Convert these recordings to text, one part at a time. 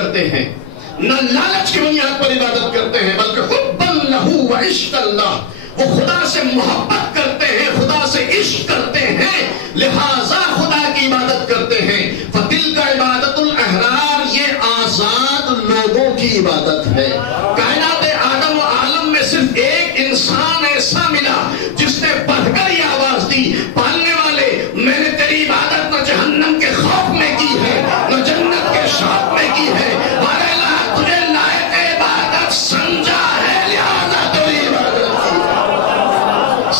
کرتے ہیں، نہ لالچ کی بنیاد پر عبادت کرتے ہیں، بلکہ حبا لہو و عشق اللہ، وہ خدا سے محبت کرتے ہیں، خدا سے عشق کرتے ہیں، لہذا خدا کی عبادت کرتے ہیں۔ فتلک عبادت الاحرار، یہ آزاد لوگوں کی عبادت ہے۔ کائنات آدم و عالم میں صرف ایک انسان ایسا ملا جس نے بڑھ کر یہ آواز دی، پالنے والے میں نے تیری عبادت نہ جہنم کے خوف میں کی ہے نہ جنت کے شوق میں کی ہے، اور اللہ تجھے لائق عبادت سمجھا ہے، لہذا تیری عبادت کی۔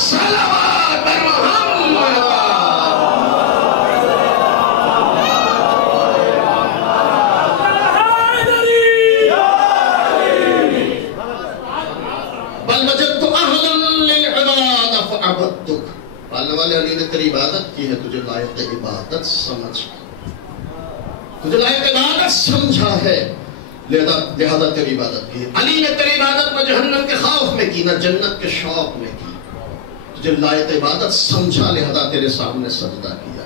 صلوات بر محمد۔ بل وجدت اہلا للعبادہ فعبدتک، پالنے والے علی نے تیری عبادت کی ہے، تجھے لائق عبادت سمجھ، تجھے لائق عبادت سمجھا ہے، لہذا تیری عبادت کی۔ علی نے تیری عبادت نہ جہنم کے خوف میں کی نہ جنت کے شوق میں کی، تجھے لائق عبادت سمجھا، لہذا تیرے سامنے سجدہ کیا۔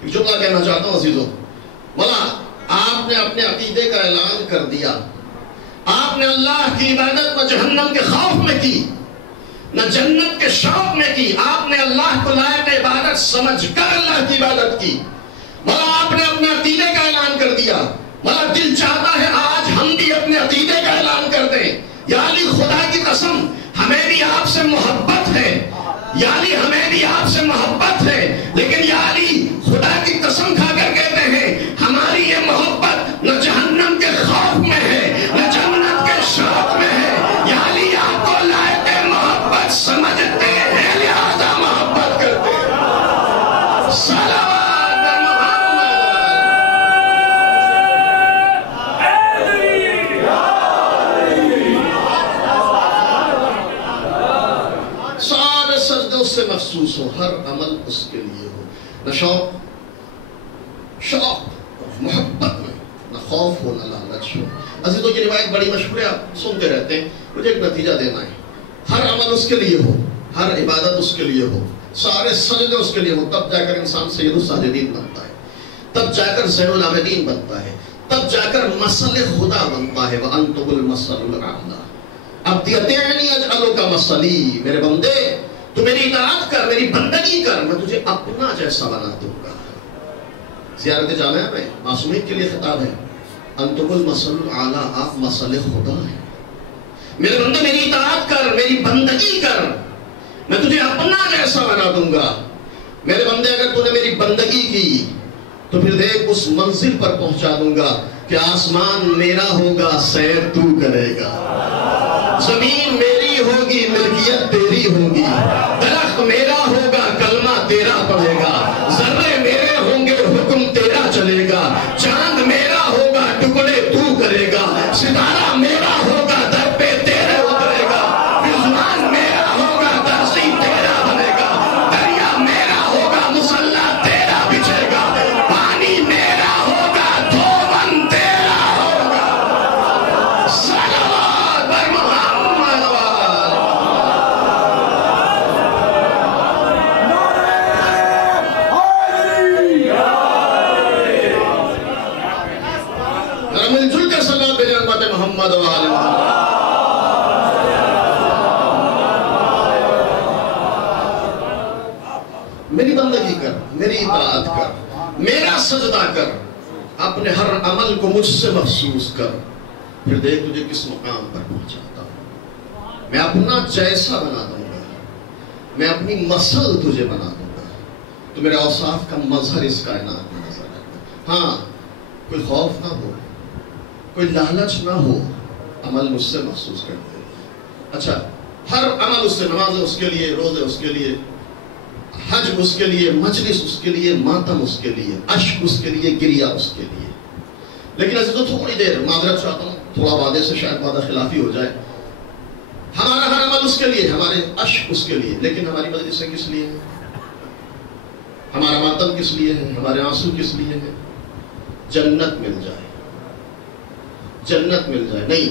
ایک جملہ کہنا چاہتا ہوں عزیزو، مولا آپ نے اپنے عقیدے کا اعلان کر دیا، آپ نے اللہ کی عبادت نہ جہنم کے خوف میں کی نہ جنت کے شوق میں کی، آپ نے اللہ کو لائق عبادت سمجھ کر اللہ کی عبادت کی۔ مولا آپ نے اپنے عقیدے کا اعلان کر دیا، مولا دل چاہتا ہے آج ہم بھی اپنے عقیدے کا اعلان کر دیں، یا علی خدا کی قسم ہمیں بھی آپ سے محبت ہے، یا علی ہمیں بھی آپ سے محبت ہے، لیکن یا علی خدا کی قسم کھا کر کہتے ہیں ہماری یہ محبت نہ جہنم کے خوف میں ہے نہ جنت کے شوق میں ہے، یا علی آپ کو لائق محبت سمجھتے ہیں، لہذا محبت کرتے ہیں۔ صلوات بر محمد۔ سارے سجدے اس سے مخصوص ہو، ہر عمل اس کے لیے ہو، نہ شوق محبت میں، نہ خوف ہو نہ لالچ ہو۔ عزیزو یہ روایت بڑی مشہور ہے، آپ سنتے رہتے ہیں، مجھے ایک نتیجہ دینا ہے، ہر عمل اس کے لیے ہو، ہر عبادت اس کے لیے ہو، سارے سجدے اس کے لیے ہو، تب جا کر انسان سید الساجدین بنتا ہے، تب جا کر زین العابدین بنتا ہے، تب جا کر مثل خدا بنتا ہے، وَأَنْتُمُ الْمَثَلُ الْأَعْلَىٰ۔ اب دیتینی اجعلک مثلی، میرے بندے تو میری اطاعت کر، میری بندگی کر، میں تجھے اپنا جیسا بنا دوں گا۔ زیارت جامعہ میں معصومین کے لیے خطاب ہے، انتم المثل الاعلیٰ، آپ مثل خدا ہیں، میرے بندے میری اطاعت کر، میری بندگی کر، میں تجھے اپنا جیسا بنا دوں گا۔ میرے بندے اگر تو نے میری بندگی کی تو پھر دیکھ اس منزل پر پہنچا دوں گا کہ آسمان میرا ہوگا، سیر تو کرے گا، زمین میری ہوگی، ملکیت تیری ہوگی، درخت میرا ہوگا، کلمہ تیرا پڑھے گا، ذرے میرے ہوں گے، حکم تیرا چلے گا، چاند میرا ہوگا، ٹکڑے تو کرے گا، ستارہ میرا ہوگا، در پہ تیرے اترے گا، رضوان میرا ہوگا، درسی تیرا بنے گا، دریا میرا ہوگا، مصلح تیرا بچھے گا، پانی میرا ہوگا، دھومن تیرا ہوگا۔ صلوات بر محمد وآلہ۔ مل جل کر صلوات بھیجیں امت محمد وآلہ محمد۔ میری بندگی کر، میری اطاعت کر، میرا سجدہ کر، اپنے ہر عمل کو مجھ سے مخصوص کر، پھر دیکھ تجھے کس مقام پر پہنچاتا ہوں۔ میں اپنا جیسا بنا دوں گا، میں اپنی مثل تجھے بنا دوں گا، تو میرے اوصاف کا مظہر اس کائنات میں نظر آئے گا۔ ہاں کوئی خوف نہ ہو، کوئی لالچ نہ ہو، عمل مجھ سے محسوس کرتے ہیں۔ اچھا ہر عمل اس سے، نماز اس کے لیے، روزے اس کے لیے، حج اس کے لیے، مجلس اس کے لیے، ماتم اس کے لیے، اشک اس کے لیے، گریہ اس کے لیے۔ لیکن عزیزو تھوڑی دیر معذرت چاہتا ہوں، تھوڑا وعدے سے شاید وعدہ خلافی ہو جائے، ہمارا ہر عمل اس کے لیے، ہمارے اشک اس کے لیے، لیکن ہماری مجلسیں کس لیے ہیں؟ ہمارا ماتم کس لیے ہے؟ ہمارے آنسو کس لیے ہے؟ جنت مل جائے، جنت مل جائے نہیں۔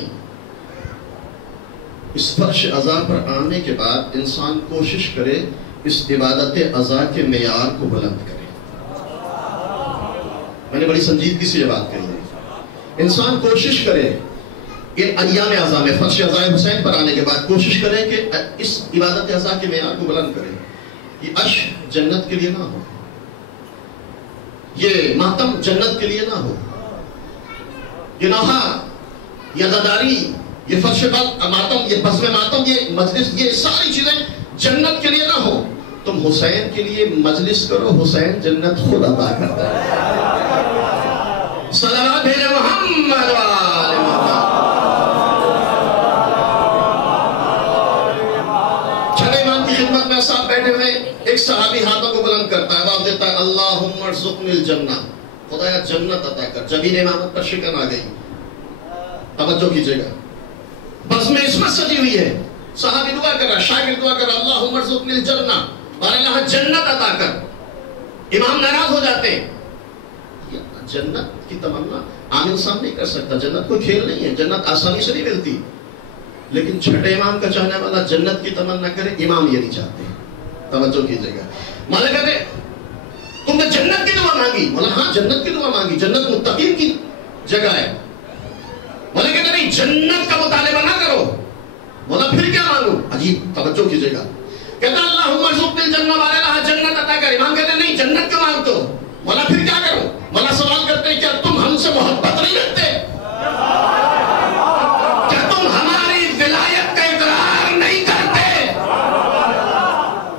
اس فرش عزا پر آنے کے بعد انسان کوشش کرے اس عبادت عزا کے معیار کو بلند کرے۔ میں نے بڑی سنجیدگی سے یہ بات کہی ہے، انسان کوشش کرے ان ایام اعزاء میں فرش عزائے حسین پر آنے کے بعد کوشش کرے کہ اس عبادت اعزاء کے معیار کو بلند کرے. یہ عشق جنت کے لیے نہ ہو, یہ ماتم جنت کے لیے نہ ہو, یہ نوحہ, یہ عزاداری, یہ فرش ماتم, یہ بزم ماتم, یہ مجلس, یہ ساری چیزیں جنت کے لیے نہ ہو. تم حسین کے لیے مجلس کرو, حسین جنت خود عطا کرتا ہے. صلوات بھیجے محمد و آل محمد. چھٹے امام کی خدمت میں صاحب بیٹھے ہوئے ایک صحابی ہاتھوں کو بلند کرتا ہے, آواز دیتا ہے اللہم ارزقنی الجنہ, خدایا جنت عطا کر. جبین امامت پر شکن آ گئی. توجہ کیجئے گا, بس میں عصمت سجی ہوئی ہے, صحابی دعا کر رہا ہے, شاگرد دعا کر رہا ہے اللہم ارزقنی الجنہ, اور اللہ جنت عطا کر. امام ناراض ہو جاتے ہیں. جنت کی تمنا عام انسان نہیں کر سکتا, جنت کوئی کھیل نہیں ہے, جنت آسانی سے نہیں ملتی. لیکن چھٹے امام کا چاہنے والا جنت کی تمنا کرے, امام یہ نہیں چاہتے. توجہ کیجئے گا. مولا کہتے تم نے جنت کی دعا مانگی, مولا ہاں جنت کی دعا مانگی, جنت متقین کی جگہ ہے. مولا کہتے نہیں جنت کا مطالبہ نہ کرو, مولا پھر کیا مانگو. عجیب, توجہ کیجئے گا. کہتا اللہم ارزقنی الجنہ, اللہ جنت عطا کر. امام کہتے نہیں جنت کیوں مانگتے ہو, مولا پھر کیا کرو. مولا سوال کرتے ہیں کیا تم ہم سے محبت نہیں رکھتے, کیا تم ہماری ولایت کا اقرار نہیں کرتے,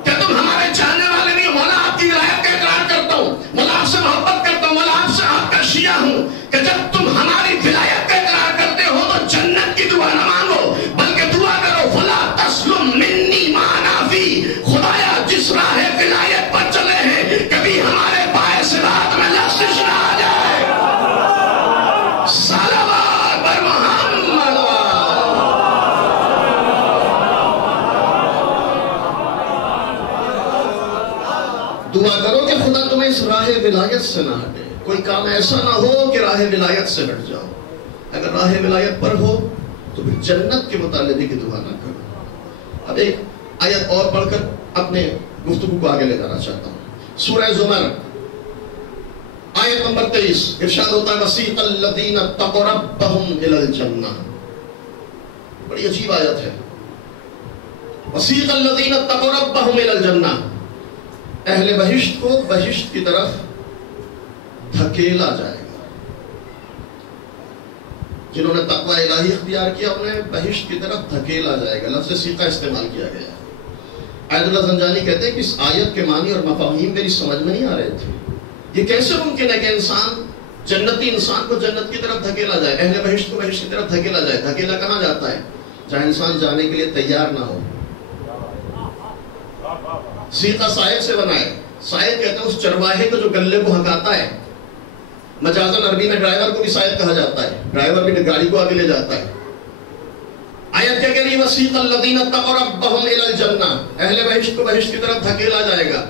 کیا تم ہمارے چاہنے والے نہیں. مولا آپ کی ولایت کا اقرار کرتا ہوں, مولا آپ سے محبت کرتا ہوں, مولا آپ سے آپ کا شیعہ ہوں, کہ جب تم ہماری ولایت کا اقرار کرتے ہو تو جنت کی دعا نہ مانگو بلکہ دعا کرو فلا تسلم منی ما نافی, خدایا جس راہ ولایت پر چلے ہیں کبھی ہمارے پائے صراط میں لغزش نہ آ جائے. صلوات بر محمد. دعا کرو کہ خدا تمہیں اس راہ ولایت سے نہ ہٹے, کوئی کام ایسا نہ ہو کہ راہ ولایت سے ہٹ جاؤ. اگر راہ ولایت پر ہو تو پھر جنت کے مطالبے کی دعا نہ کرو. اب ایک آیت اور پڑھ کر اپنے گفتگو کو آگے لے جانا چاہتا ہوں. سورہ زمر آیت نمبر 23 ارشاد ہوتا ہے وسیق الذین اتقوا ربهم الی الجنہ. بڑی عجیب آیت ہے. وسیق الذین اتقوا ربهم الی الجنہ, اہل بہشت کو بہشت کی طرف دھکیلا جائے گا. جنہوں نے تقوی الہی اختیار کیا انہیں بہشت کی طرف دھکیلا جائے گا. لفظ سیقہ استعمال کیا گیا. عید اللہ زنجانی کہتے ہیں کہ اس آیت کے معنی اور مفاہیم میری سمجھ میں نہیں آ رہے تھے. یہ کیسے ممکن ہے کہ انسان جنتی انسان کو جنت کی طرف دھکیلا جائے, اہل بہشت کو بہشت کی طرف دھکیلا جائے. دھکیلا کہاں جاتا ہے, جہاں انسان جانے کے لیے تیار نہ ہو. سیقہ سائق سے بنا ہے. سائق کہتے ہیں اس چرواہے کو جو گلے کو ہکاتا ہے. مجازن عربی میں ڈرائیور کو بھی سائق کہا جاتا ہے, ڈرائیور بھی گاڑی کو آگے لے جاتا ہے. آیت کیا کہہ رہی ہے وسیق الذین اتقوا ربهم الی الجنہ, اہل بہشت کو بہشت کی طرف دھکیلا جائے گا.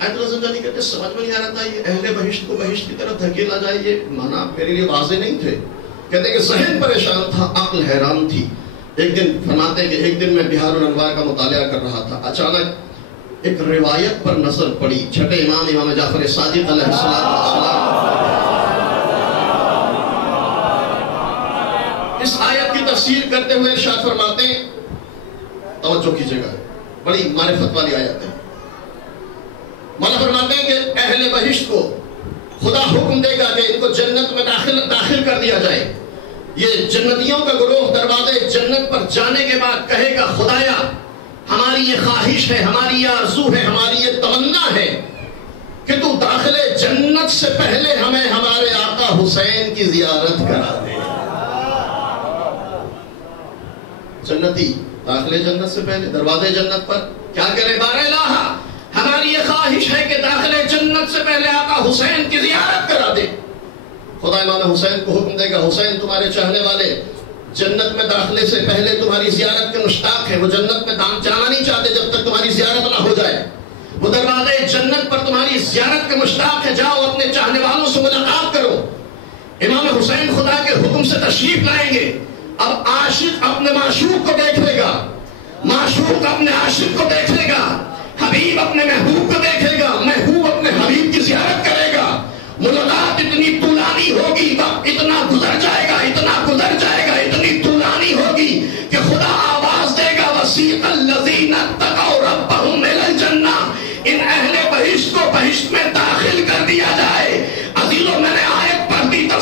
آیت اللہ زنجانی کہتے ہیں سمجھ میں نہیں آ رہا تھا یہ اہل بہشت کو بہشت کی طرف دھکیلا جائے, یہ معنی میرے لیے واضح نہیں تھے. کہتے ہیں کہ ذہن پریشان تھا, عقل حیران تھی. ایک دن فرماتے ہیں کہ ایک دن میں بہار الانوار کا مطالعہ کر رہا تھا, اچانک ایک روایت پر نظر پڑی. چھٹے امام امام جعفر صادق علیہ السلام اس آیت کی تفسیر کرتے ہوئے ارشاد فرماتے ہیں, توجہ کیجئے گا, بڑی معرفت والی آیت ہے. مولا فرماتے ہیں کہ اہل بہشت کو خدا حکم دے گا کہ ان کو جنت میں داخل کر دیا جائے. یہ جنتیوں کا گروہ دروازے جنت پر جانے کے بعد کہے گا خدایا ہماری یہ خواہش ہے, ہماری یہ آرزو ہے, ہماری یہ تمنا ہے کہ تو داخل جنت سے پہلے ہمیں ہمارے آقا حسین کی زیارت کرا دے. جنتی داخل جنت سے پہلے دروازے جنت پر کیا کرے, بار الہ ہماری یہ خواہش ہے کہ داخل جنت سے پہلے آقا حسین کی زیارت کرا دے. خدا امام حسین کو حکم دے گا حسین تمہارے چاہنے والے جنت میں داخلے سے پہلے تمہاری زیارت کے مشتاق ہیں. وہ جنت میں جانا نہیں چاہتے جب تک تمہاری زیارت نہ ہو جائے. وہ دروازے جنت پر تمہاری زیارت کے مشتاق ہیں, جاؤ اپنے چاہنے والوں سے ملاقات کرو. امام حسین خدا کے حکم سے تشریف لائیں گے. اب عاشق اپنے معشوق کو دیکھے گا, معشوق اپنے عاشق کو دیکھے گا, حبیب اپنے محبوب کو دیکھے گا, محبوب اپنے حبیب کی زیارت کرے گا. ملاقات اتنی طولانی ہوگی, وقت اتنا گزر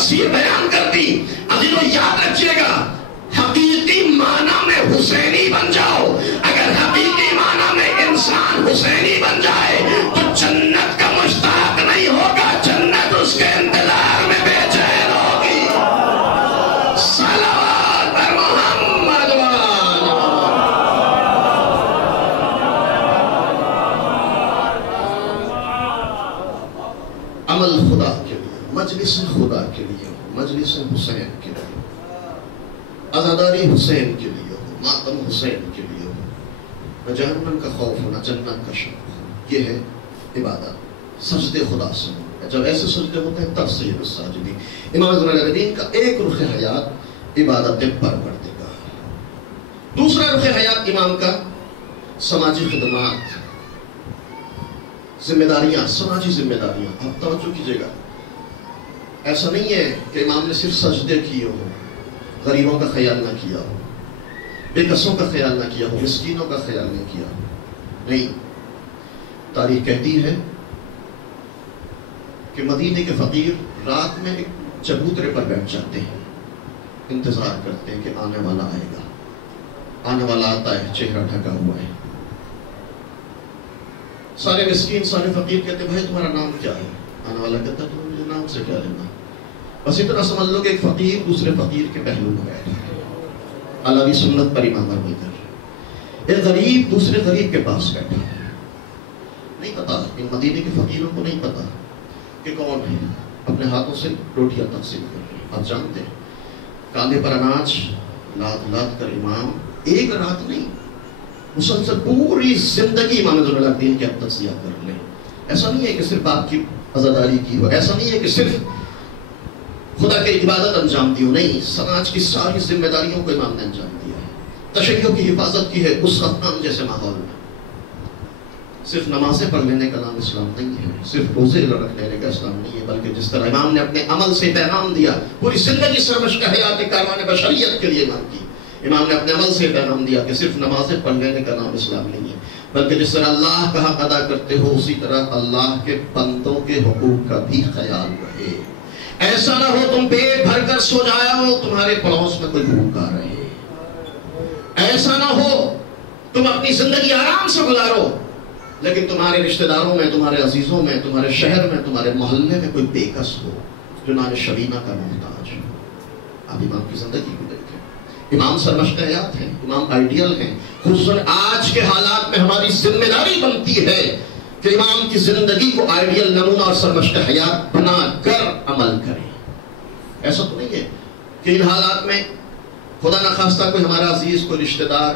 تفسیر بیان کر دی. عزیزو یاد رکھیے گا، حقیقی معنی میں حسینی بن جاؤ. اگر حقیقی معنی میں انسان حسینی بن جائے تو جنت کا مشتاق نہیں ہوگا، جنت اس کے انتظار میں بے چین ہوگی. صلوات بر محمد عمل خدا کے لیے، مجلس خدا کے لیے، مجلس حسین کے لیے، عزاداری حسین کے لیے ہو، ماتم حسین کے لیے ہو، نہ جہنم کا خوف ہو نہ جنت کا شوق ہو. یہ ہے عبادت. سجدے خدا سے جب ایسے سجدے ہوتے ہیں تب سید الساجدین. امام زین العابدین کا ایک رخ حیات عبادت پروردگار. دوسرا رخ حیات امام کا سماجی خدمات، ذمہ داریاں، سماجی ذمہ داریاں. آپ توجہ کیجئے گا، ایسا نہیں ہے کہ امام نے صرف سجدے کیے ہو، غریبوں کا خیال نہ کیا ہو، بے کسوں کا خیال نہ کیا ہو، مسکینوں کا خیال نہیں کیا ہو. نہیں، تاریخ کہتی ہے کہ مدینے کے فقیر رات میں ایک چبوترے پر بیٹھ جاتے ہیں، انتظار کرتے ہیں کہ آنے والا آئے گا. آنے والا آتا ہے، چہرہ ڈھکا ہوا ہے. سارے مسکین، سارے فقیر کہتے ہیں بھائی تمہارا نام کیا ہے؟ آنے والا کہتا ہے تمہیں مجھے نام سے کیا لینا. بس اتنا سمجھ لو کہ ایک فقیر دوسرے فقیر کے پہلو میں بیٹھا ہے، علاوی سنت پر امام بن کر. ایک غریب دوسرے غریب کے پاس بیٹھا ہے. نہیں پتا، ان مدینے کے فقیروں کو نہیں پتا کہ کون ہے. اپنے ہاتھوں سے روٹیاں تقسیم کر رہے ہیں. آپ جانتے ہیں کاندھے پر اناج لاد لاد کر امام ایک رات نہیں، مسلسل پوری زندگی امام زین العابدین کی اب تجزیہ کر لیں. ایسا نہیں ہے کہ صرف آپ کی عزاداری کی ہو، ایسا نہیں ہے کہ صرف خدا کی عبادت انجام دی ہو. نہیں، سماج کی ساری ذمہ داریوں کو امام نے انجام دیا ہے. تشیع کی حفاظت کی ہے اس خطان جیسے ماحول میں. صرف نمازیں پڑھ لینے کا نام اسلام نہیں ہے، صرف روزے رکھ لینے کا اسلام نہیں ہے، بلکہ جس طرح امام نے اپنے عمل سے پیغام دیا، پوری زندگی سرمشق حیات کاروان بشریت کے لیے امام کی. امام نے اپنے عمل سے پیغام دیا کہ صرف نمازیں پڑھ لینے کا نام اسلام نہیں ہے، بلکہ جس طرح اللہ کا حق ادا کرتے ہو اسی طرح اللہ کے بندوں کے حقوق کا بھی خیال رہے. ایسا نہ ہو تم پیٹ بھر کر سو جایا ہو، تمہارے پڑوس میں کوئی بھوکا رہے. ایسا نہ ہو تم اپنی زندگی آرام سے گزارو لیکن تمہارے رشتہ داروں میں، تمہارے عزیزوں میں، تمہارے شہر میں، تمہارے محلے میں کوئی بے کس ہو جو نان شبینہ کا محتاج ہو. آپ امام کی زندگی کو دیکھیں. امام سرمشق حیات ہیں، امام آئیڈیل ہیں. خصوصاً آج کے حالات میں ہماری ذمہ داری بنتی ہے کہ امام کی زندگی کو آئیڈیل نمونہ اور سرمشق حیات بنا کر عمل کریں. ایسا تو نہیں ہے کہ ان حالات میں خدا نخواستہ کوئی ہمارا عزیز، کوئی رشتہ دار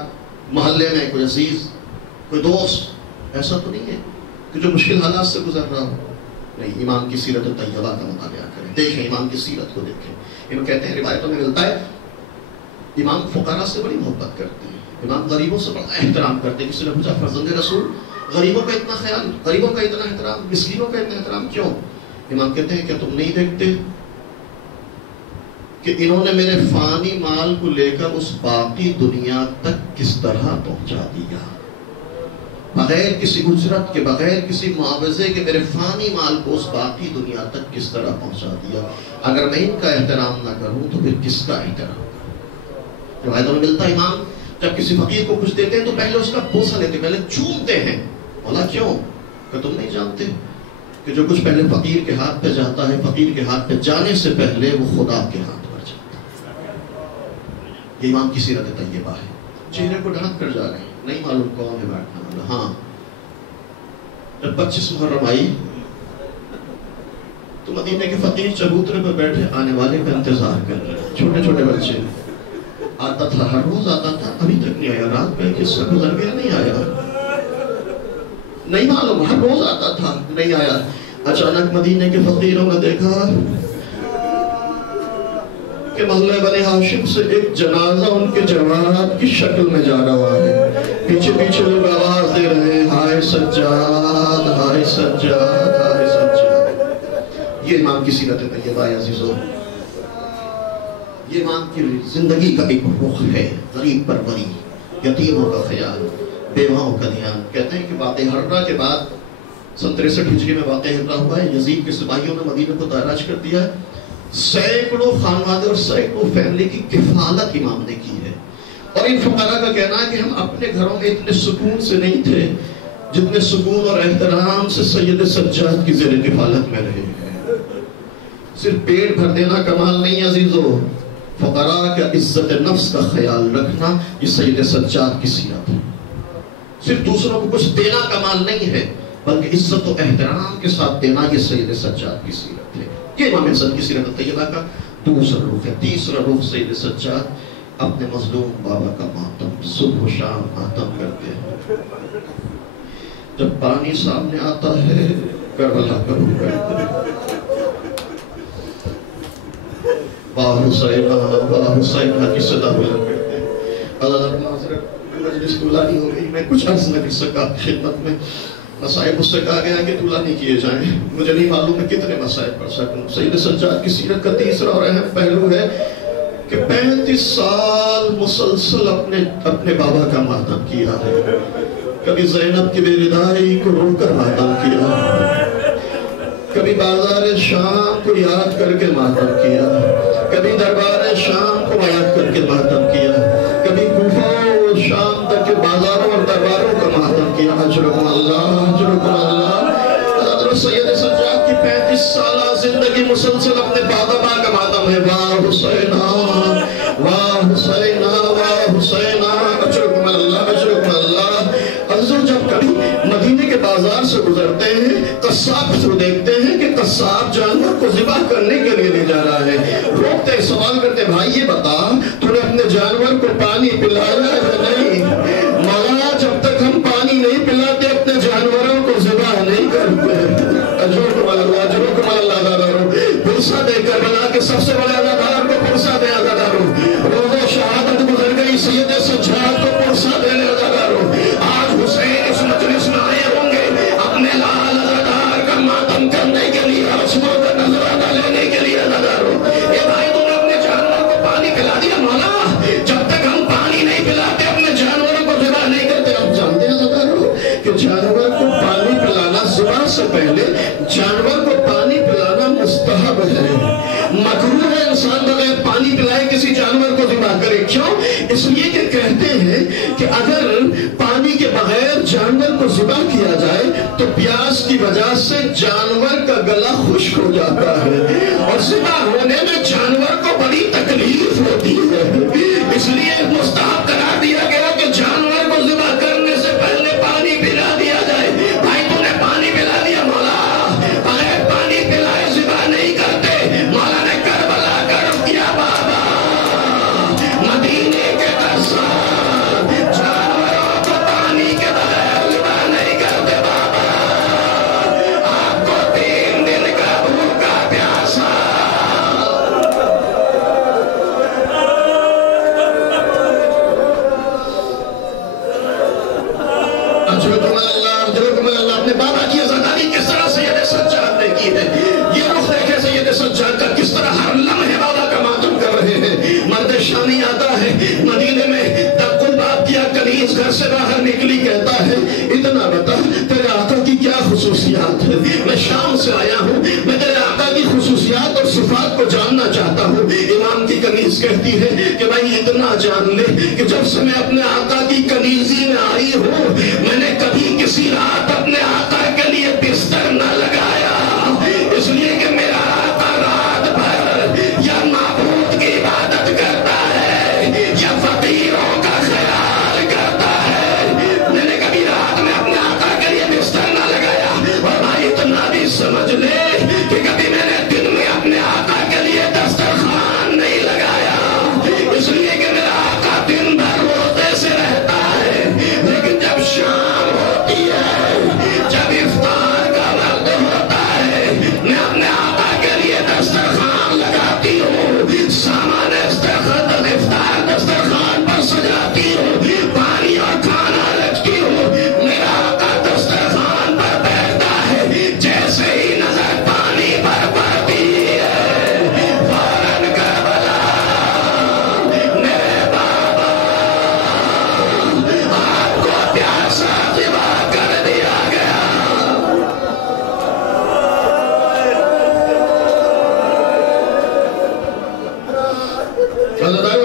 محلے میں، کوئی عزیز، کوئی دوست، ایسا تو نہیں ہے کہ جو مشکل حالات سے گزر رہا ہو. نہیں، امام کی سیرت طیبہ کا مطالعہ کریں، دیکھیں امام کی سیرت کو دیکھیں. امام کہتے ہیں روایتوں میں ملتا ہے امام فقراء سے بڑی محبت کرتے ہیں، امام غریبوں سے بڑا احترام کرتے ہیں. کسی نے پوچھا فرزند رسول غریبوں کا اتنا خیال، غریبوں کا اتنا احترام، مسکینوں کا اتنا احترام کیوں؟ امام کہتے ہیں کیا تم نہیں دیکھتے کہ انہوں نے میرے فانی مال کو لے کر اس باقی دنیا تک کس طرح پہنچا دیا، بغیر کسی اجرت کے، بغیر کسی معاوضے کے میرے فانی مال کو اس باقی دنیا تک کس طرح پہنچا دیا. اگر میں ان کا احترام نہ کروں تو پھر کس کا احترام؟ روایتوں میں ملتا ہے امام جب کسی فقیر کو کچھ دیتے ہیں تو پہلے اس کا بوسہ لیتے، پہلے چومتے ہیں. مولا کیوں؟ کہ تم نہیں جانتے کہ جو کچھ پہلے فقیر کے ہاتھ پہ جاتا ہے، فقیر کے ہاتھ پہ جانے سے پہلے وہ خدا کے ہاتھ پر جاتا ہے. یہ امام کی سیرت طیبہ ہے. چہرے کو ڈھانپ کر جا رہے ہیں، نہیں معلوم کون ہے بیٹھنا والا. ہاں، جب 25 محرم آئی تو مدینے کے فقیر چبوترے پر بیٹھے آنے والے کا انتظار کر رہے. چھوٹے چھوٹے بچے، آتا تھا، ہر روز آتا تھا، ابھی تک نہیں آیا. رات میں کس سے گزر گیا، نہیں آیا، نہیں معلوم، ہر روز آتا تھا، نہیں آیا. اچانک مدینے کے فقیروں نے دیکھا کہ محلہ بنی ہاشم سے ایک جنازہ ان کے جواب کی شکل میں جا رہا ہے. پیچھے پیچھے لوگ آواز دے رہے ہیں ہائے سجاد، ہائے سجاد، ہائے سجاد. یہ امام کی سیرت طیبہ ہے عزیزو. یہ امام کی زندگی کا ایک رخ ہے. غریب پروری، یتیموں کا خیال، بیواؤں کا دھیان. کہتے ہیں کہ واقعہ ہررہ کے بعد 63 ہجری میں واقعہ ہررہ ہوا ہے. یزید کے سپاہیوں نے مدینہ کو تاراج کر دیا ہے. سینکڑوں خانوادے اور سینکڑوں فیملی کی کفالت امام نے کی ہے. اور ان فقراء کا کہنا ہے کہ ہم اپنے گھروں میں اتنے سکون سے نہیں تھے جتنے سکون اور احترام سے سید سجاد کی زیر کفالت میں رہے ہیں. صرف پیٹ بھر دینا کمال نہیں عزیزو، فقراء کا عزت نفس کا خیال رکھنا یہ سید سجاد کی سیرت ہے. صرف دوسروں کو کچھ دینا کمال نہیں ہے بلکہ عزت و احترام کے ساتھ دینا یہ سید سجاد کی سیرت ہے. یہ امام حسن کی سیرت طیبہ کا دوسرا رخ ہے. تیسرا رخ سید سجاد اپنے مظلوم بابا کا ماتم صبح و شام ماتم کرتے ہیں. جب پانی سامنے آتا ہے کربلا کرو واہ حسینہ واہ حسینہ کی صدا بلند کرتے ہیں. اللہ معذرت مجلس طولانی ہو گئی، میں کچھ عرض نہ کر سکا خدمت میں. مسائب مجھ سے کہا گیا کہ طولانی کیے جائیں، مجھے نہیں معلوم میں کتنے مسائب پڑھ سکوں. سید سجاد کی سیرت کا تیسرا اور اہم پہلو ہے کہ 35 سال مسلسل اپنے بابا کا ماتم کیا ہے. کبھی زینب کی بے ردائی کو رو کر ماتم کیا، کبھی بازار شام کو یاد کر کے ماتم کیا، کبھی دربار شام کو یاد کر کے ماتم کیا، کبھی کوفہ و شام تک کے بازاروں اور درباروں کا ماتم کیا. اجرکم اللہ اجرکم اللہ. حضرت سید سجاد کی 35 سالہ زندگی مسلسل اپنے بابا کا ماتم ہے. واہ حسینہ واہ حسینہ واہ حسینہ. اجرکم اللہ اجرکم اللہ. حضور جب کبھی مدینے کے بازار سے گزرتے ہیں قصاب سے دیکھتے ہیں کہ قصاب جانور کو ذبح کرنے کے لیے لے جا رہا ہے. روکتے سوال کرتے بھائی یہ بتا تو نے اپنے جانور کو پانی پلایا ہے نہیں؟ مولا جب تک ہم پانی نہیں پلاتے اپنے جانوروں کو ذبح نہیں کرتے. اجرکم اللہ اجرکم اللہ. عزادارو پرسہ دے کر بنا کے سب سے بڑے عزادار کو پرسہ دے. عزادارو روزہ شہادت گزر گئی سید سجاد کو پرسہ دینے. عزادارو آج حسین اس مجلس میں آئے ہوں گے اپنے لال عزادار کا ماتم کرنے کے لیے، رسموں کا نظرانہ لینے کے لیے. عزادارو اے بھائی تم نے اپنے جانوروں کو پانی پلا دیا. مولا جب تک ہم پانی نہیں پلاتے اپنے جانوروں کو ذبح نہیں کرتے. آپ جانتے ہیں عزادارو کہ جانور کو پانی پلانا ذبح سے پہلے جانور کو پانی پلانا مستحب ہے، مکروہ ہے انسان بغیر پانی پلائے کسی جانور کو ذبح کرے. کیوں؟ اس لیے کہ کہتے ہیں کہ اگر پانی کے بغیر جانور کو ذبح کیا جائے تو پیاس کی وجہ سے جانور کا گلا خشک ہو جاتا ہے اور ذبح ہونے میں جانور کو بڑی تکلیف ہوتی ہے. اس لیے مستحب قرار دیا گیا کہ جانور کو ذبح کرنے سے پہلے پانی پلا دیا جائے. بھائی تو نے پانی پلا دیا. مولا بغیر پانی پلائے ذبح نہیں کرتے. مولا نے کربلا کرم کیا. بابا مدینے کے درسان جانوروں کو پانی کے بغیر ذبح نہیں کرتے. بابا آپ کو 3 دن کا بھوکا پیاسا اجرکم اللہ اجرکم اللہ. اپنے بابا کی عزاداری کس طرح سید سجاد نے کی ہے. یہ رخ دیکھے سید سجاد کا کس طرح ہر لمحے بابا کا ماتم کر رہے ہیں. مرد شامی آتا ہے مدینے میں تقل باب کیا کنیز گھر سے باہر نکلی کہتا ہے اتنا بتا تیرے آقا کی کیا خصوصیات ہے. میں شام سے آیا ہوں، میں تیرے آقا کی خصوصیات اور صفات کو جاننا چاہتا ہوں. امام کی کنیز کہتی ہے کہ بھائی اتنا جان لے کہ جب سے میں اپنے آقا کی کنیزی میں آئی ہوں میں نے کبھی کسی رات اپنے آقا کے لیے بستر نہ لگایا. اس لیے کہ میرا آقا رات بھر یا معبود کی عبادت کرتا ہے یا فقیروں کا خیال کرتا ہے. میں نے کبھی رات میں اپنے آقا کے لیے بستر نہ لگایا. اور بھائی اتنا بھی سمجھ لے کہ کبھی میں نے دن میں اپنے آقا کے لیے دسترخوان نہیں لگایا. اس لیے کہ میرا آقا دن بھر روزے سے رہتا ہے لیکن جب شام ہوتی ہے جب افطار کا وقت ہوتا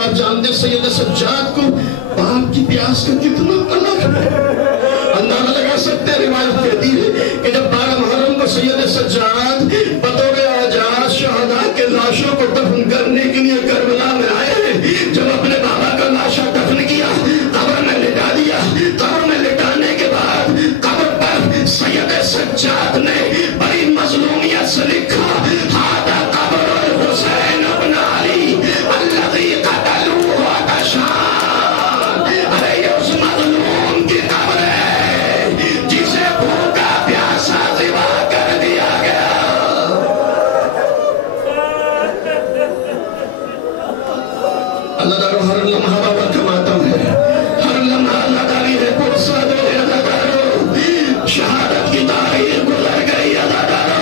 آپ جانتے سید سجاد کو باپ کی پیاس کا کتنا الگ ہے، اندازہ لگا سکتے ہیں۔ روایت کہتی ہے کہ جب 12 محرم کو سید سجاد بطور اعجاز شہداء کے لاشوں کو دفن کرنے کے لیے کربلا میں آئے، جب اپنے بابا کا لاشا دفن کیا، قبر میں لٹا دیا، قبر میں لٹانے کے بعد قبر پر سید سجاد نے بڑی مظلومیت سے لکھا، ہذا قبر الحسین ابن علی الذی قتلوہ عطشان، ارے یہ اس مظلوم کی قبر ہے جسے بھوکا پیاسا ذبح کر دیا گیا۔ اللہ دارو ہر لمحہ بابا کا ماتم ہے، ہر لمحہ اللہ داری ہے، پرسہ دے اللہ دارو، شہادت کی تاریخ گزر گئی اللہ دارو،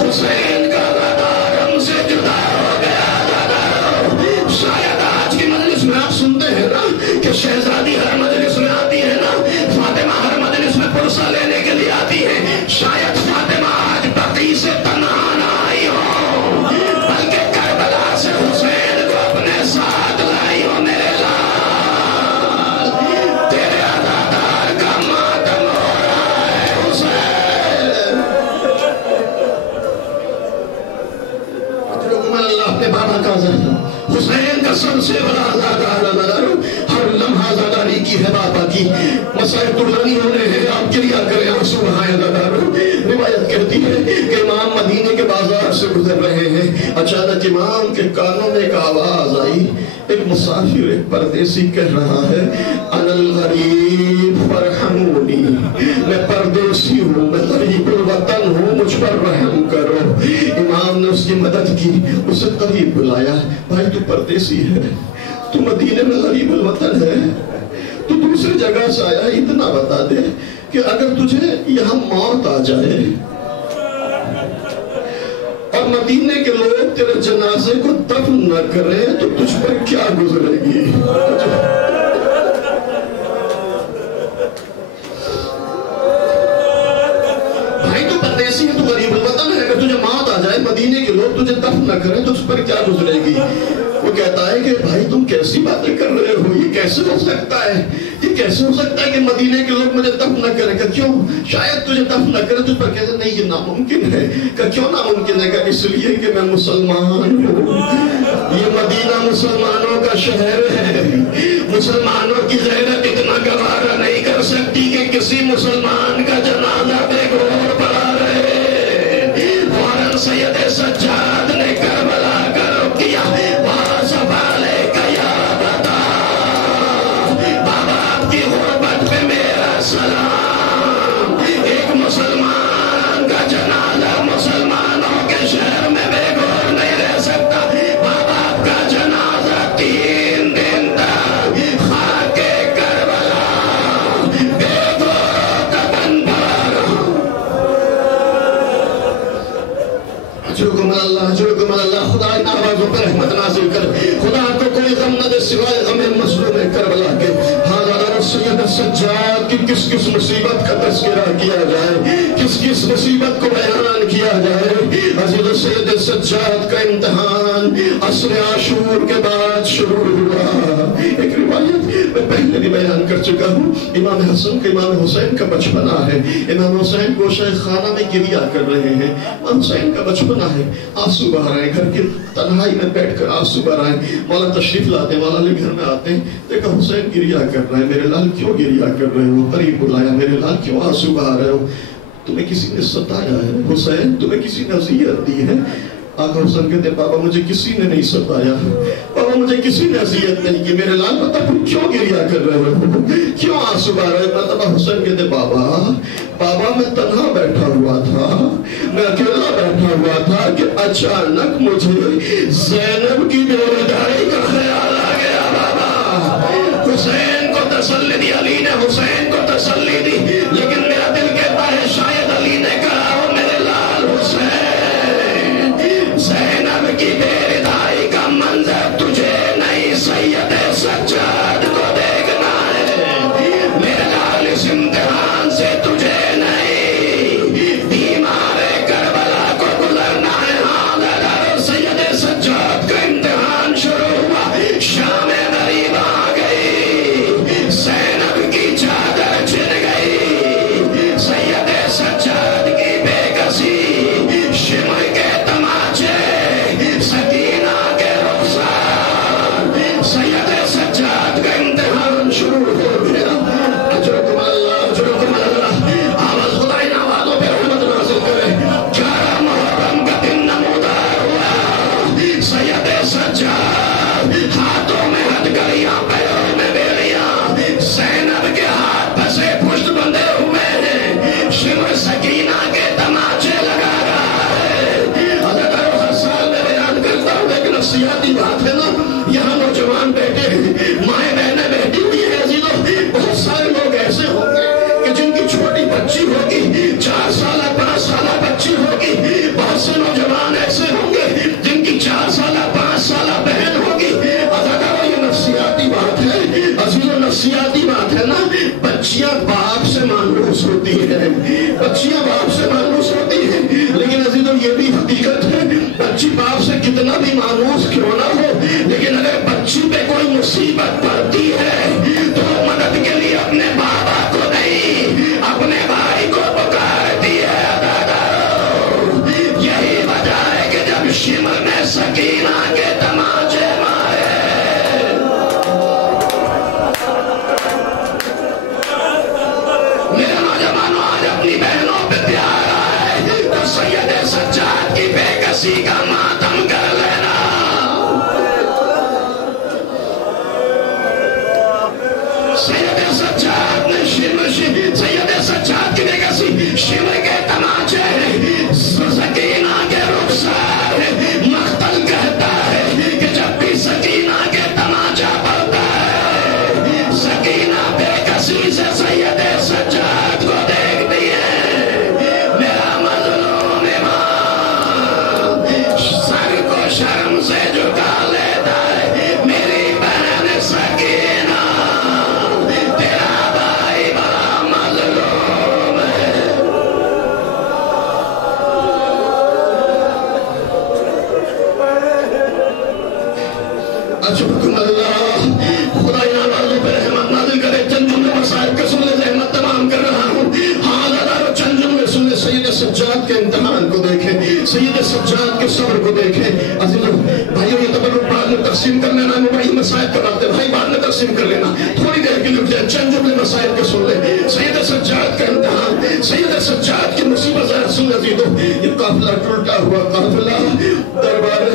حسین کا اللہ دار ہم سے جدا ہو گیا اللہ دارو۔ شاید آج کی مجلس میں آپ سنتے ہیں نا کہ شہزادی ہر مجلس میں آتی ہے نا، فاطمہ ہر مجلس میں پرسہ لینے کے لیے آتی ہے، شاید فاطمہ آج بقی سے تنہا نہ آئی ہو، بلکہ کربلا سے حسین کو اپنے ساتھ لائی ہو۔ میرے لال تیرے عزادار کا ماتم ہو رہا ہے حسین۔ حکم اللہ اپنے بابا کا ذریعہ حسین کا سب سے بڑا عزادار اللہ، ہر لمحہ عزاداری کی ہے بابا کی، مسائل قربانی ہونے ہیں، آپ کریا کریں آنسو بہائیں اللہ۔ روایت کہتی ہے کہ امام مدینے کے بازار سے گزر رہے ہیں، اچانک امام کے کانوں میں ایک آواز آئی، ایک مسافر ایک پردیسی کہہ رہا ہے، انا الغریب فرحمونی، میں پردیسی ہوں، میں غریب الوطن ہوں، مجھ پر رحم کرو۔ امام نے اس کی مدد کی، اسے قریب بلایا، بھائی تو پردیسی ہے، تو مدینے میں غریب الوطن ہے، تو دوسری جگہ سے آیا، اتنا بتا دے کہ اگر تجھے یہاں موت آ جائے اور مدینے کے لوگ تیرے جنازے کو دفن نہ کریں تو تجھ پر کیا گزرے گی؟ بھائی تو پردیسی ہے، تو غریب الوطن ہے، اگر تجھے موت آ جائے، مدینے کے لوگ تجھے دفن نہ کریں تو تجھ پر کیا گزرے گی؟ وہ کہتا ہے کہ بھائی تم کیسی باتیں کر رہے ہو، یہ کیسے ہو سکتا ہے، یہ کیسے ہو سکتا ہے کہ مدینے کے لوگ مجھے دفن نہ کریں؟ کہ کیوں؟ شاید تجھے دفن نہ کریں، تجھ پر کہتے نہیں یہ ناممکن ہے۔ کہ کیوں ناممکن ہے؟ کہ اس لیے کہ میں مسلمان ہوں، یہ مدینہ مسلمانوں کا شہر ہے، مسلمانوں کی غیرت اتنا گوارا نہیں کر سکتی کہ کسی مسلمان کا جنازہ بے گور پڑا رہے۔ فوراً سید سجاد نے کربلا کا رخ کیا، سلام، ایک مسلمان کا جنازہ مسلمانوں کے شہر میں بے گور نہیں رہ سکتا۔ بابا کا جنازہ 3 دن تک خاک کربلا بے گور دفن پر۔ اجرکم اللہ، اجرکم اللہ، خدا ان آوازوں پر رحمت نازل کر، خدا کو کوئی غم نہ دے سوائے غم مظلوم کربلا کے۔ سید سجاد کی کس کس مصیبت کا تذکرہ کیا جائے، کس کس مصیبت کو بیان کیا جائے۔ عزیز سید سجاد کا امتحان عصر عاشور کے بعد شروع ہوا۔ ایک روایت میں پہلے بھی بیان کر چکا ہوں، امام حسن کا امام حسین کا بچپنا ہے، امام حسین گوشہ خانہ میں گریا کر رہے ہیں، امام حسین کا بچپنا ہے، آنسو بہہ رہے ہیں، گھر کی تنہائی میں بیٹھ کر آنسو بہہ رہے ہیں۔ مولا تشریف لاتے ہیں، مولا علی گھر میں آتے ہیں، دیکھا حسین گریا کر رہے ہیں، میرے لال کیوں گریا کر رہے ہو؟ قریب بلایا، میرے لال کیوں آنسو بہا رہے ہو؟ تمہیں کسی نے ستایا ہے حسین، تمہیں کسی نے اذیت دی ہے؟ آقا حسین کہتے ہیں بابا مجھے کسی نے نہیں ستایا، بابا مجھے کسی نے اذیت نہیں کی، میرے لال بتا تم کیوں گریا کر رہے ہو، کیوں آنسو بہا رہے ہو؟ تب حسین کہتے ہیں بابا میں تنہا بیٹھا ہوا تھا، میں اکیلا بیٹھا ہوا تھا کہ اچانک مجھے زینب کی بیویداری کا خیال آ گیا۔ بابا حسین کو تسلی دی، علی نے حسین کو تسلی دی، لیکن میرا دل کہتا ہے شاید علی نے کہا ہو میرے لال حسین، زینب کی بیویداری کا منظر تجھے نہیں سید سجاد کو دیکھنا ہے، میرے لال اس امتحان سے تجھے نہیں، بیمار کربلا کو گزرنا ہے۔ ہاں سید سجاد کا سجاد ہاتھوں میں ہتھکڑیاں پیروں میں بیڑیاں زینب کے ہاتھ پسے پشت بندے ہوئے ہیں شمر سکینہ کے تماچے لگا رہا ہے حضرت ہر سال میں بیان کرتا ہوں ایک نفسیاتی بات ہے نا یہاں نوجوان بیٹے ہیں مائیں بہنیں بیٹھی ہوئی ہیں عزیزوں بہت سارے لوگ ایسے ہوں گے کہ جن کی چھوٹی بچی ہوگی 4 سالہ 5 سالہ بچی ہوگی بہت سے نوجوان ایسے ہوں گے جن کی 4 سالہ 5 سالہ بہن ہوگی یہ نفسیاتی بات ہے عزیزوں نفسیاتی بات ہے نا بچیاں باپ سے مانوس ہوتی ہیں بچیاں باپ سے مانوس ہوتی ہیں لیکن عزیزوں یہ بھی حقیقت ہے بچی باپ سے کتنا بھی مانوس کیوں نہ ہو لیکن اگر بچی پہ کوئی مصیبت پڑتی ہے تو مدد کے لیے اپنے بابا کو نہیں اپنے بھائی کو پکارتی ہے دادا یہی وجہ ہے کہ جب شمر نے سکینہ کے تماچے مارے میرے نوجوانوں آج اپنی بہنوں پہ پیار آئے تو سید سجاد کی بے کسی کا ماتم کر لینا سید سجاد نے سید سجاد کی بے کسی شمر کے تماچے سکینہ کے رخسار مقتل کہتا ہے کہ جب بھی سکینہ کے تماچا پڑتا ہے سکینہ بے کسی سے سید سجاد کو دیکھتی ہے میرا مظلوم امام سر کو شرم سے جھکا لیتا ہے میری بہن سکینہ تیرا بھائی بڑا مظلوم ہے اجبکم اللہ خدا انعام پر رحمت نازل کرے چند جملے مسائل کے سننے رحمت تمام کر رہا ہوں ہاں دادا چند جملے سننے سید سجاد کے امتحان کو دیکھیں سید سجاد کے صبر کو دیکھیں عزیزوں بھائیو یہ تبرک بعد میں تقسیم کر لینا بھائی مسائل کرواتے بھائی بعد میں تقسیم کر لینا تھوڑی دیر کے لیے چند جملے مسائل کے سن لیں سید سجاد کا امتحان سید سجاد کی مصیبت ذرا سن عزیزوں یہ قافلہ ٹوٹا ہوا قافلہ دربار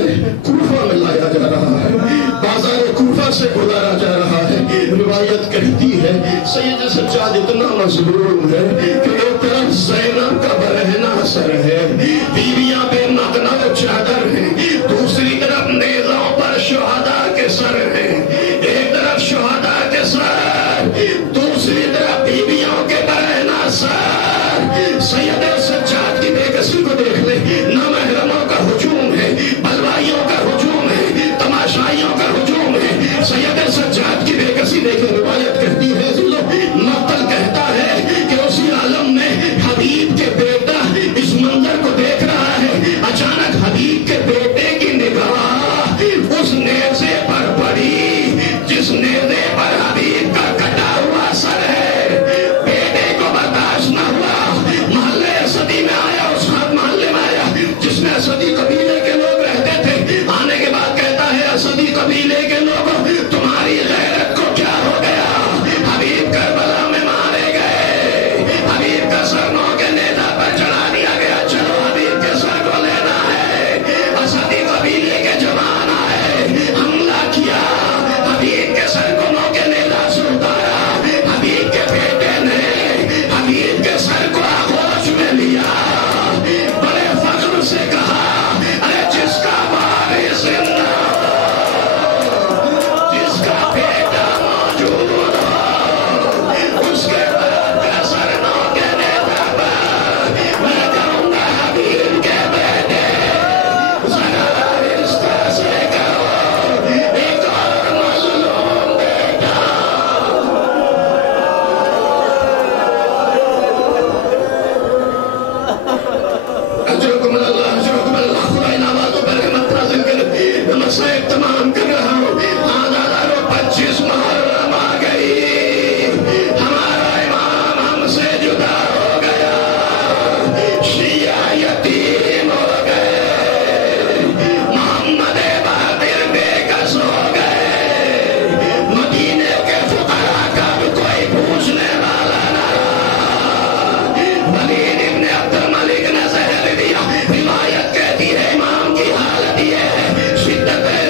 کوفہ میں لایا جا رہا ہے بازار کوفہ سے گزارا جا رہا ہے روایت کہتی ہے سید سجاد اتنا مظلوم ہے کہ ایک طرف زینب کا برہنہ سر ہے بیویاں بے مقنع چادر ہیں دوسری طرف نیزوں پر شہداء کے سر ہیں ایک طرف شہداء کے سر دوسری طرف بیویوں کے برہنہ سر سید سجاد کی بے کسی کو دیکھ لیں نامحرموں کا ہجوم ہے بلوائیوں کا ہجوم ہے تماشائیوں کا ہجوم ہے سید سجاد کی بے کسی دیکھیں روایت کہتی ہے مقتل کہتا ہے کہ اسی عالم میں حبیب کے بیٹا اس منظر کو دیکھ رہا ہے اچانک حبیب کے بیٹے کی نگاہ اس نیزے پر پڑی جس نیزے پر حبیب کا کٹا ہوا سر ہے بیٹے کو برداشت نہ ہوا محلے اسدی میں آیا اس خط محلے میں آیا جس میں اسدی قبیلے کے لوگ رہتے تھے آنے کے بعد کہتا ہے اسدی قبیلے کے لوگوں تمہاری غیرت کو کیا ہو گیا حبیب کربلا میں مارے گئے حبیب کا سر نو کے نیزہ پر چڑھا دیا گیا چلو حبیب کے سر کو لینا ہے اسدی قبیلے کے جوان آئے حملہ کیا حبیب کے سر کو نو کے نیزہ سے اتارا حبیب کے بیٹے نے حبیب کے سر کو آغوش میں لیا بڑے فخر سے کہا ارے جس کا وارث زندہ جس کا بیٹا موجود ہو اس کے بعد کا سر نو کے نیزہ پر میں کہوں گا حبیب کے بیٹے ذرا رشتہ سے کرو ایک اور مظلوم بیٹا اجرکم اللہ خدا ان آوازوں پر رحمت نازل کر مسائل تمام کر رہا ہوں 25 محرم آ گئی ہمارا امام ہم سے جدا ہو گیا شیعہ یتیم ہو گئے محمد باقر بے کس ہو گئے مدینے کے فقراء کا بھی کوئی پوچھنے والا نہ رہا ولید ابن عبد الملک نے زہر دیا روایت کہتی ہے امام کی حالت یہ ہے شدت ہے